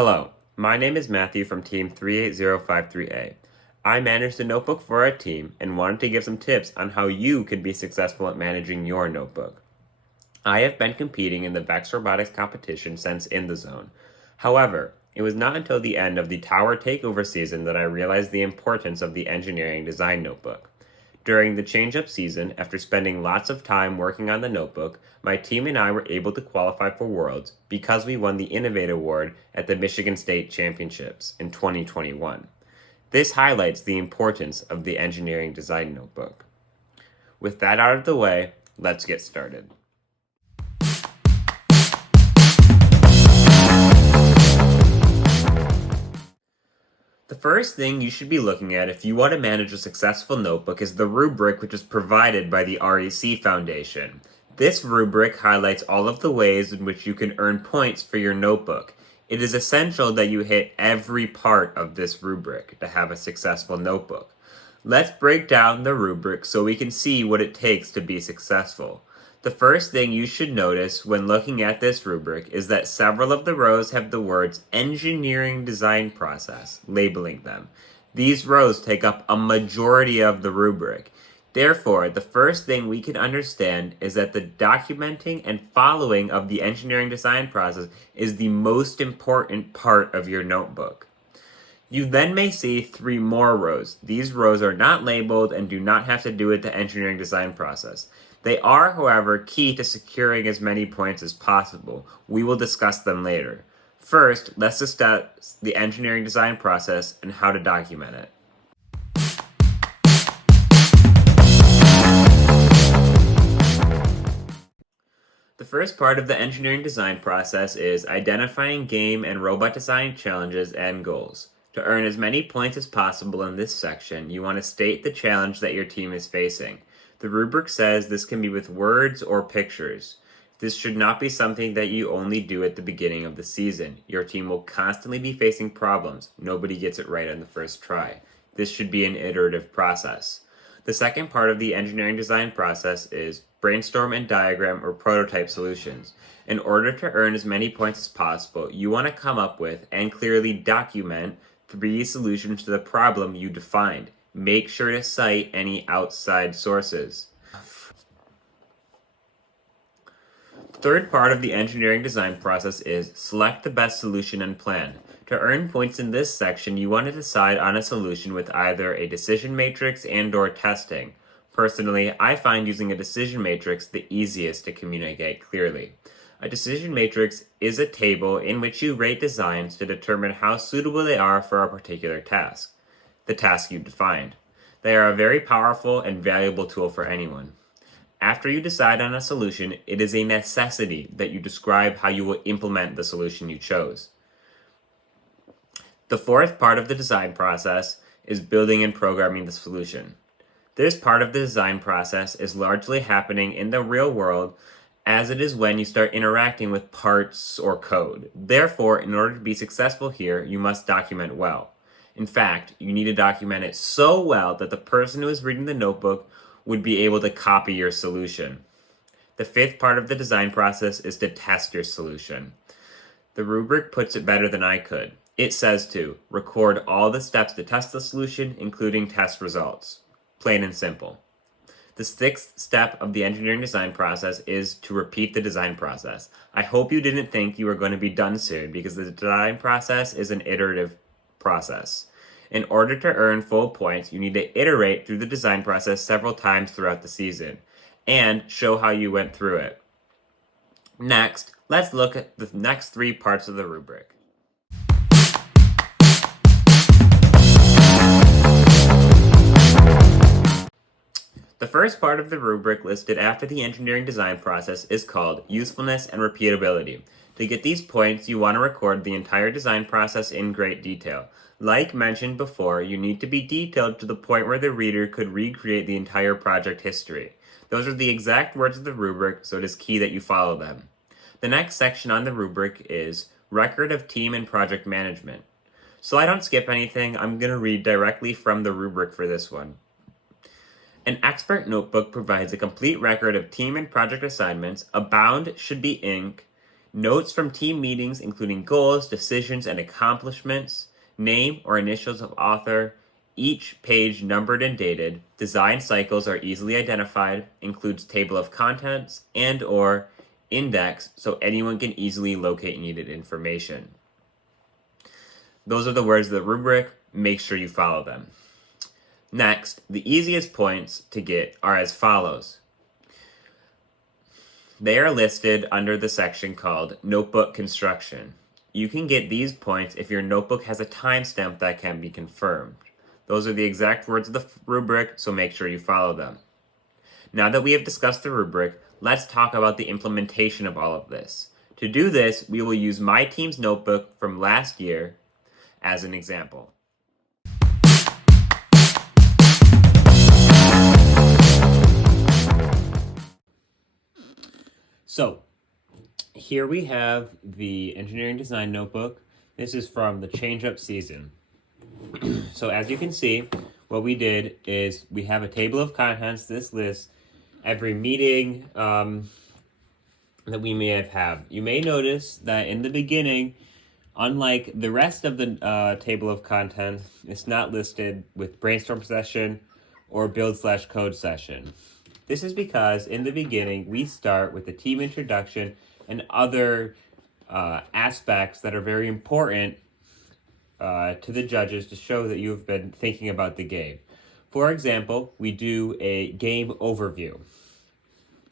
Hello, my name is Matthew from Team 38053A. I manage the notebook for our team and wanted to give some tips on how you could be successful at managing your notebook. I have been competing in the Vex Robotics competition since In the Zone. However, it was not until the end of the Tower Takeover season that I realized the importance of the engineering design notebook. During the change-up season, after spending lots of time working on the notebook, my team and I were able to qualify for Worlds because we won the Innovate Award at the Michigan State Championships in 2021. This highlights the importance of the engineering design notebook. With that out of the way, let's get started. The first thing you should be looking at if you want to manage a successful notebook is the rubric which is provided by the REC Foundation. This rubric highlights all of the ways in which you can earn points for your notebook. It is essential that you hit every part of this rubric to have a successful notebook. Let's break down the rubric so we can see what it takes to be successful. The first thing you should notice when looking at this rubric is that several of the rows have the words engineering design process labeling them. These rows take up a majority of the rubric. Therefore, the first thing we can understand is that the documenting and following of the engineering design process is the most important part of your notebook. You then may see 3 more rows. These rows are not labeled and do not have to do with the engineering design process. They are, however, key to securing as many points as possible. We will discuss them later. First, let's discuss the engineering design process and how to document it. The first part of the engineering design process is identifying game and robot design challenges and goals. To earn as many points as possible in this section, you want to state the challenge that your team is facing. The rubric says this can be with words or pictures. This should not be something that you only do at the beginning of the season. Your team will constantly be facing problems. Nobody gets it right on the first try. This should be an iterative process. The second part of the engineering design process is brainstorm and diagram or prototype solutions. In order to earn as many points as possible, you want to come up with and clearly document 3 solutions to the problem you defined. Make sure to cite any outside sources. The third part of the engineering design process is select the best solution and plan. To earn points in this section, you want to decide on a solution with either a decision matrix and/or testing. Personally, I find using a decision matrix the easiest to communicate clearly. A decision matrix is a table in which you rate designs to determine how suitable they are for a particular task, the task you defined. They are a very powerful and valuable tool for anyone. After you decide on a solution, it is a necessity that you describe how you will implement the solution you chose. The fourth part of the design process is building and programming the solution. This part of the design process is largely happening in the real world as it is when you start interacting with parts or code. Therefore, in order to be successful here, you must document well. In fact, you need to document it so well that the person who is reading the notebook would be able to copy your solution. The fifth part of the design process is to test your solution. The rubric puts it better than I could. It says to record all the steps to test the solution, including test results. Plain and simple. The 6th step of the engineering design process is to repeat the design process. I hope you didn't think you were going to be done soon because the design process is an iterative process. In order to earn full points, you need to iterate through the design process several times throughout the season and show how you went through it. Next, let's look at the next 3 parts of the rubric. The first part of the rubric listed after the engineering design process is called usefulness and repeatability. To get these points, you want to record the entire design process in great detail. Like mentioned before, you need to be detailed to the point where the reader could recreate the entire project history. Those are the exact words of the rubric, so it is key that you follow them. The next section on the rubric is record of team and project management. So I don't skip anything, I'm going to read directly from the rubric for this one. An expert notebook provides a complete record of team and project assignments. A bound should be ink, Notes from team meetings, including goals, decisions, and accomplishments. Name or initials of author. Each page numbered and dated. Design cycles are easily identified. Includes table of contents and or index so anyone can easily locate needed information. Those are the words of the rubric. Make sure you follow them. Next, the easiest points to get are as follows. They are listed under the section called Notebook Construction. You can get these points if your notebook has a timestamp that can be confirmed. Those are the exact words of the rubric, so make sure you follow them. Now that we have discussed the rubric, let's talk about the implementation of all of this. To do this, we will use my team's notebook from last year as an example. So, here we have the engineering design notebook. This is from the change-up season. So as you can see, what we did is we have a table of contents. This lists every meeting that we may have. You may notice that in the beginning, unlike the rest of the table of contents, it's not listed with brainstorm session or build/code session. This is because in the beginning, we start with the team introduction and other aspects that are very important to the judges to show that you've been thinking about the game. For example, we do a game overview.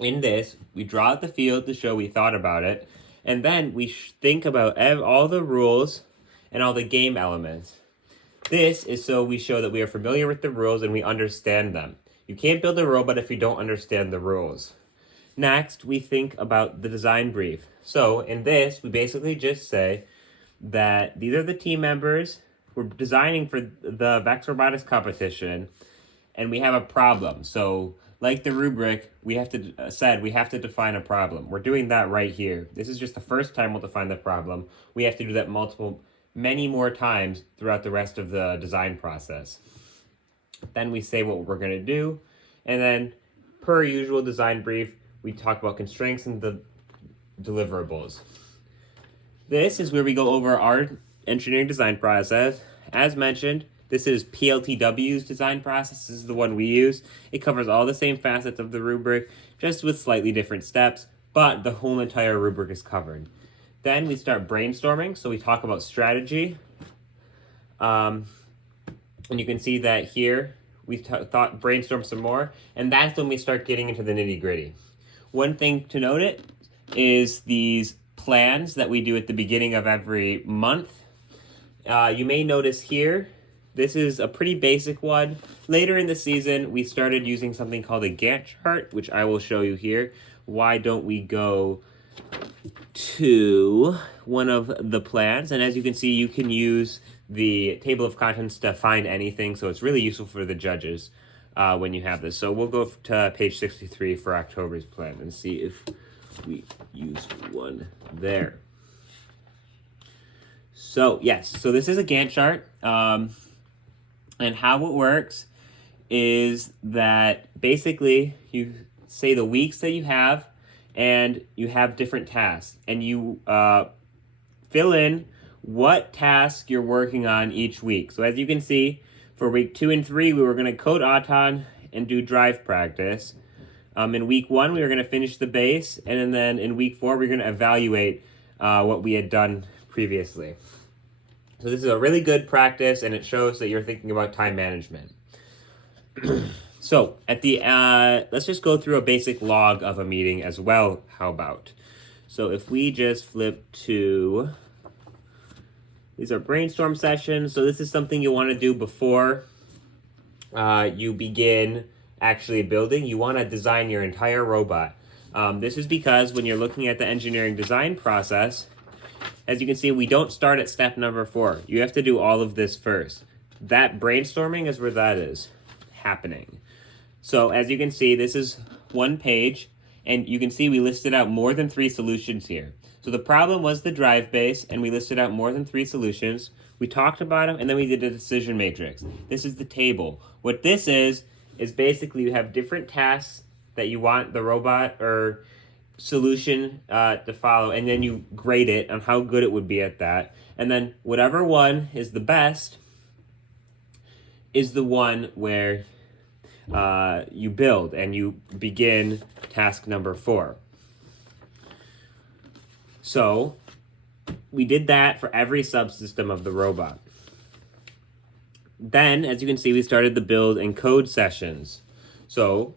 In this, we draw out the field to show we thought about it, and then we think about all the rules and all the game elements. This is so we show that we are familiar with the rules and we understand them. You can't build a robot if you don't understand the rules. Next, we think about the design brief. So in this, we basically just say that these are the team members. We're designing for the Vex Robotics competition, and we have a problem. So like the rubric, we have to define a problem. We're doing that right here. This is just the first time we'll define the problem. We have to do that many more times throughout the rest of the design process. Then we say what we're going to do, and then per usual design brief, we talk about constraints and the deliverables. This is where we go over our engineering design process. As mentioned, this is PLTW's design process. This is the one we use. It covers all the same facets of the rubric, just with slightly different steps, but the whole entire rubric is covered. Then we start brainstorming, so we talk about strategy. And you can see that here, we brainstorm some more, and that's when we start getting into the nitty-gritty. One thing to note is these plans that we do at the beginning of every month. You may notice here, this is a pretty basic one. Later in the season, we started using something called a Gantt chart, which I will show you here. Why don't we go to one of the plans? And as you can see, you can use the table of contents to find anything, so it's really useful for the judges when you have this. So we'll go to page 63 for October's plan and see if we use one there. So yes, so this is a Gantt chart, and how it works is that basically you say the weeks that you have, and you have different tasks, and you fill in what task you're working on each week. So as you can see, for week 2 and 3, we were going to code Auton and do drive practice. In week 1, we were going to finish the base, and then in week 4, we're going to evaluate what we had done previously. So this is a really good practice, and it shows that you're thinking about time management. So at the let's just go through a basic log of a meeting as well. How about? So if we just flip to, these are brainstorm sessions. So this is something you want to do before you begin actually building. You want to design your entire robot. This is because when you're looking at the engineering design process, as you can see, we don't start at step number 4. You have to do all of this first. That brainstorming is where that is happening. So as you can see, this is one page, and you can see we listed out more than 3 solutions here. So the problem was the drive base, and we listed out more than 3 solutions. We talked about them, and then we did a decision matrix. This is the table. What this is basically you have different tasks that you want the robot or solution to follow, and then you grade it on how good it would be at that. And then whatever one is the best is the one where you build and you begin task number 4. So we did that for every subsystem of the robot. Then, as you can see, we started the build and code sessions. So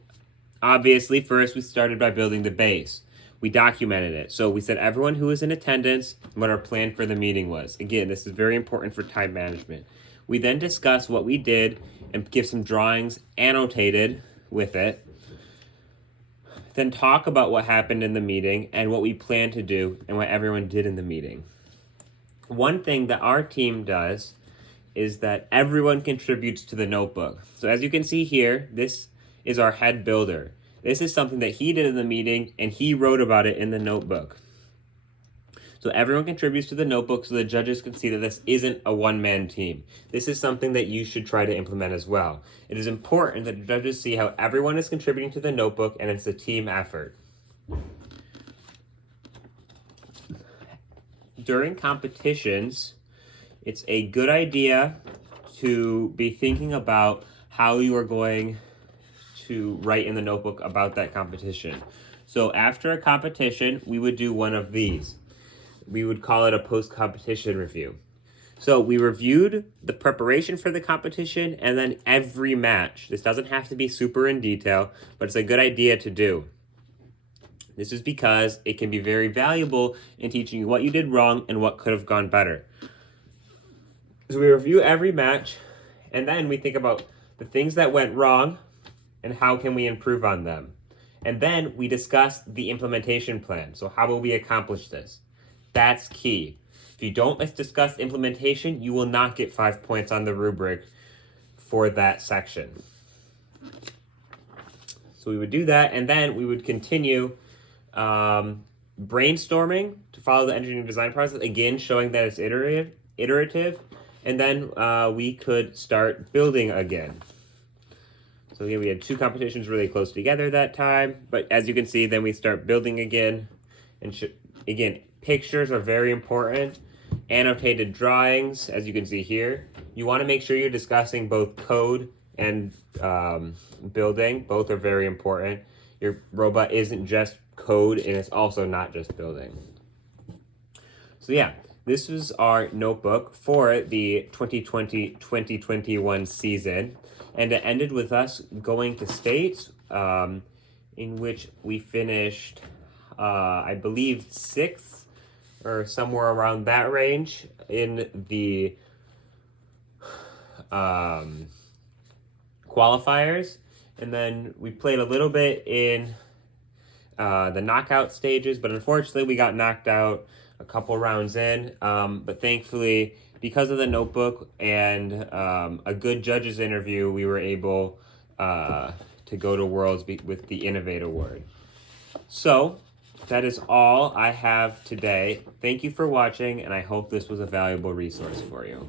obviously, first we started by building the base. We documented it. So we said everyone who was in attendance and what our plan for the meeting was. Again, this is very important for time management. We then discussed what we did and give some drawings annotated with it. Then talk about what happened in the meeting and what we plan to do and what everyone did in the meeting. One thing that our team does is that everyone contributes to the notebook. So as you can see here, this is our head builder. This is something that he did in the meeting, and he wrote about it in the notebook. So everyone contributes to the notebook so the judges can see that this isn't a one-man team. This is something that you should try to implement as well. It is important that the judges see how everyone is contributing to the notebook, and it's a team effort. During competitions, it's a good idea to be thinking about how you are going to write in the notebook about that competition. So after a competition, we would do one of these. We would call it a post-competition review. So we reviewed the preparation for the competition and then every match. This doesn't have to be super in detail, but it's a good idea to do. This is because it can be very valuable in teaching you what you did wrong and what could have gone better. So we review every match, and then we think about the things that went wrong and how can we improve on them. And then we discuss the implementation plan. So how will we accomplish this? That's key. If you don't discuss implementation, you will not get 5 points on the rubric for that section. So we would do that, and then we would continue brainstorming to follow the engineering design process, again showing that it's iterative, and then we could start building again. So again, we had 2 competitions really close together that time, but as you can see, then we start building again. And again, pictures are very important. Annotated drawings, as you can see here. You want to make sure you're discussing both code and building. Both are very important. Your robot isn't just code, and it's also not just building. So yeah, this was our notebook for the 2020-2021 season. And it ended with us going to states, in which we finished, I believe, 6th or somewhere around that range in the qualifiers. And then we played a little bit in the knockout stages, but unfortunately we got knocked out a couple rounds in. But thankfully, because of the notebook and a good judges interview, we were able to go to Worlds with the Innovate Award. So that is all I have today. Thank you for watching, and I hope this was a valuable resource for you.